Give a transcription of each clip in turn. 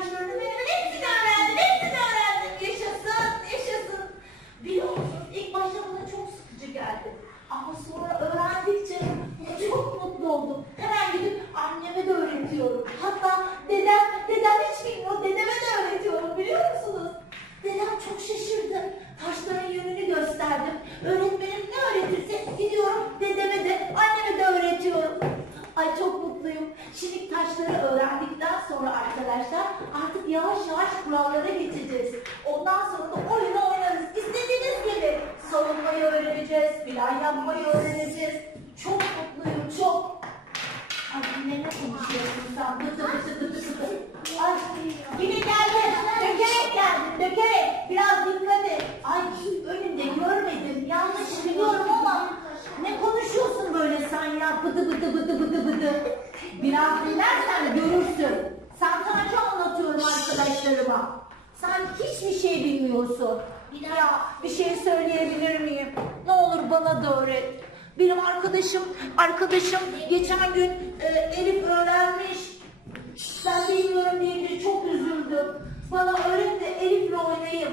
taşlarını benim hepsini öğrendim. Hepsini öğrendim. Yaşasın, yaşasın. Biliyor musun? İlk başta bana çok sıkıcı geldi. Ama sonra öğrendikçe çok mutlu oldum. Hemen gidip anneme de öğretiyorum. Hatta dedem hiç bilmiyor. Dedeme de öğretiyorum, biliyor musunuz? Dedem çok şaşırdı. Taşların yönünü gösterdim. Öğretmenim ne öğretirse gidiyorum dedeme de anneme de öğretiyorum. Ay çok mutluyum. Şimdi taşları öğrendikten sonra arkadaşlar artık yavaş yavaş kurallara geçeceğiz. Ondan sonra da oyunu oynarız. İstediğiniz gibi savunmayı öğreneceğiz, plan yapmayı öğreneceğiz. Çok mutluyum, çok. Ay yine ne konuşuyorsun sen? Bıtı bıtı bıtı bıtı. Ay yine geldin. Dökerek geldin, dökerek. Biraz dikkat et. Ay önümde görmedim. Yanlış biliyorum ama ne konuşuyorsun böyle sen ya? Bıtı bıtı bıtı bıtı bıtı. Biraz dinlersen görürsün. Satrancı anlatıyorum arkadaşlarıma. Sen hiçbir şey bilmiyorsun. Ya bir şey söyleyebilir miyim? Ne olur bana da öğret. Benim arkadaşım geçen gün Elif öğrenmiş. Ben bilmiyorum deyince çok üzüldüm. Bana öğret de Elif'le oynayayım.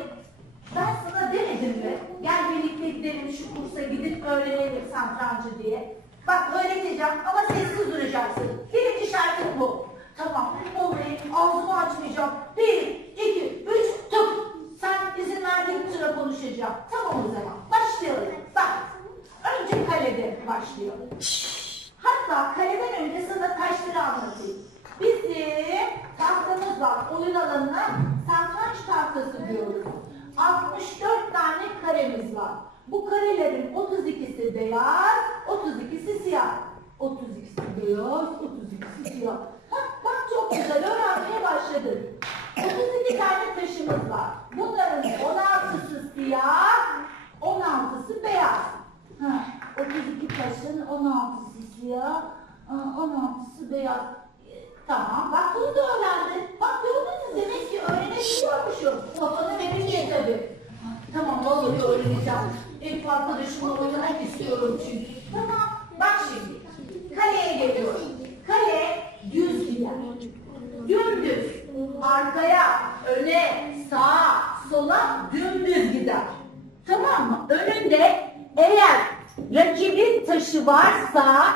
Ben sana demedim mi? Gel birlikte gidelim şu kursa gidip öğrenelim satrancı diye. Bak öğreteceğim ama sessiz duracaksın. Birinci şartım bu. Tamam. Vallahi ağzımı açmayacağım. 1, 2, 3, tık. Sen izin verdiğin süre konuşacağım. Tamam o zaman. Başlayalım. Bak. Önce kalede başlıyor. Hatta kaleden önce sana taşları anlatayım. Bizim tahtamız var. Oyun alanına satranç tahtası diyoruz. 64 tane karemiz var. Bu karelerin 32'si beyaz, 32'si siyah. 32'si beyaz, 32'si siyah. Bak çok güzel öğrenmeye başladık. 32 tane taşımız var. Bunların 16'sı siyah, 16'sı beyaz. 32 taşın 16'sı siyah, 16'sı beyaz. Tamam, bak bunu da öğrendin. Bak gördünüz demek ki öğrenebiliyormuşum. Kafanı verince tabii. Tamam, vallahi öğreneceğim. Elif arkadaşımla oynamak istiyorum çünkü. Tamam, bak şimdi. Kaleye geliyorum. Kale düz gider. Dümdüz. Arkaya, öne, sağa, sola dümdüz gider. Tamam mı? Önünde eğer rakibin taşı varsa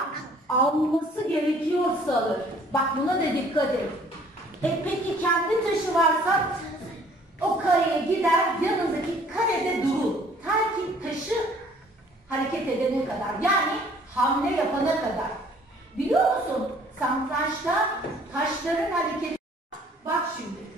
alması gerekiyorsa alır. Bak buna da dikkat et. Peki kendi taşı varsa o kareye gider, yanındaki karede durur. Ta ki taşı hareket edene kadar. Yani hamle yapana kadar. Biliyor musun? Satrançta taşların hareketi. Bak şimdi.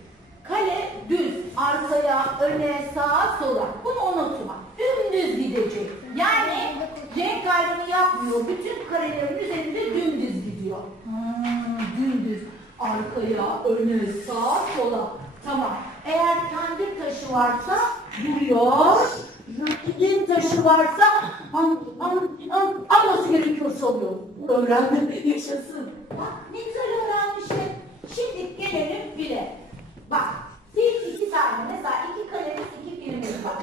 Kale düz. Arkaya, öne, sağa, sola. Bunu unutma. Dümdüz gidecek. Yani renk ayrımı yapmıyor. Bütün karelerin üzerinde dümdüz gidiyor. Dümdüz. Arkaya, öne, sağa, sola. Tamam. Eğer kendi taşı varsa duruyor. Rakibin taşı varsa alması gerekiyorsa alıyor. Öğrendim. Yaşasın. Bak ne güzel öğrenmişim. Şimdi gelelim file. Bak siz iki tane mesela iki kalemiz iki filimiz var.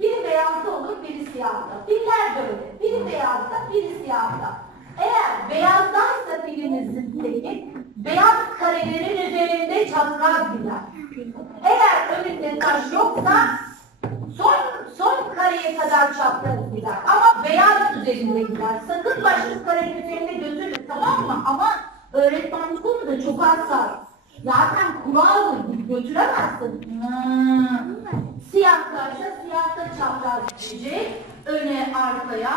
Biri beyazda olur, biri siyahta. Filler böyle. Biri beyazda, biri siyahta. Eğer beyazdaysa filimizin teki, beyaz karelerin üzerinde çapraz gider. Eğer önünde taş yoksa son kareye kadar çapraz gider. Ama beyaz üzerinde gider. Sakın başka karenin üzerinde götürün, tamam mı? Ama öğretmen bu konuda çok hassas. Zaten kural götüremezsin. Siyahtaysa siyahta çapraz gidecek. Öne, arkaya.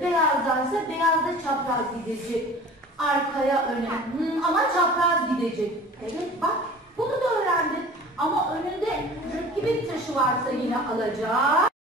Beyazdaysa beyazda çapraz gidecek. Arkaya, öne. Ama çapraz gidecek. Evet bak bunu da öğrendin. Ama önünde rakibin taşı varsa yine alacak.